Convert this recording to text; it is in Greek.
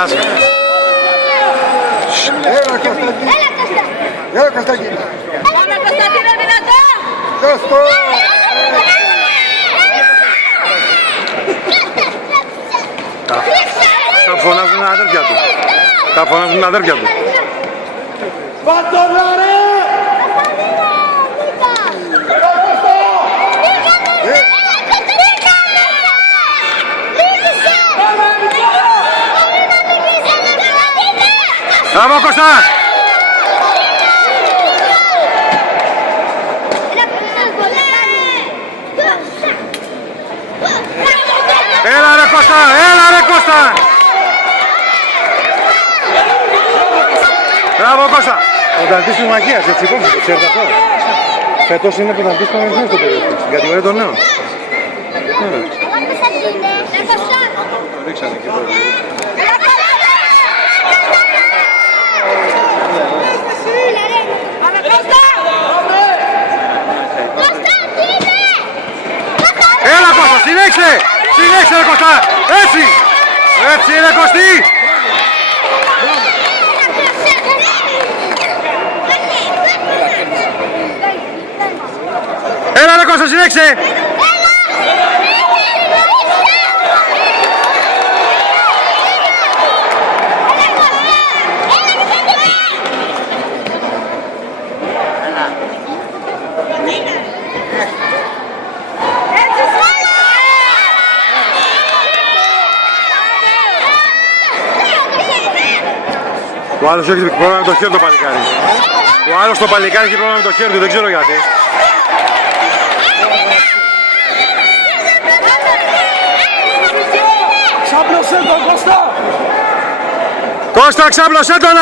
Γεια σου. Έλα Κωνσταντίνε. Έλα Κωνσταντίνε. Πάμε Κωνσταντίνε δυνατά. Κώστο. Θα φωνάζουν τα αδέρφια του. Θα φωνάζουν τα αδέρφια του. Πατώνα ρε. Μπράβο Κώστα! Έλα ρε Κώστα! Έλα ρε Κώστα! Μπράβο Κώστα! Ο Δαντής του Μαγείας, έτσι είπαμε, το ξέρετε αυτό. Φέτος είναι ο Δαντής του Μαγείας στο περιοχή, στην κατηγορία των νέων. Ρίξανε και εδώ. Έλα Κώστα, συνέχισε! Συνέχισε ρε Κώστα! Έτσι! Έτσι είναι Κωστή! Έλα ρε Κώστα, συνέχισε! Ο άλλος έχει πρόβλημα με το χέρι το παλικάρι. Ο άλλος το παλικάρι έχει πρόβλημα με το χέρι του, δεν ξέρω γιατί. Ξάπλωσέ τον Κώστα. Κώστα, ξάπλωσέ τον!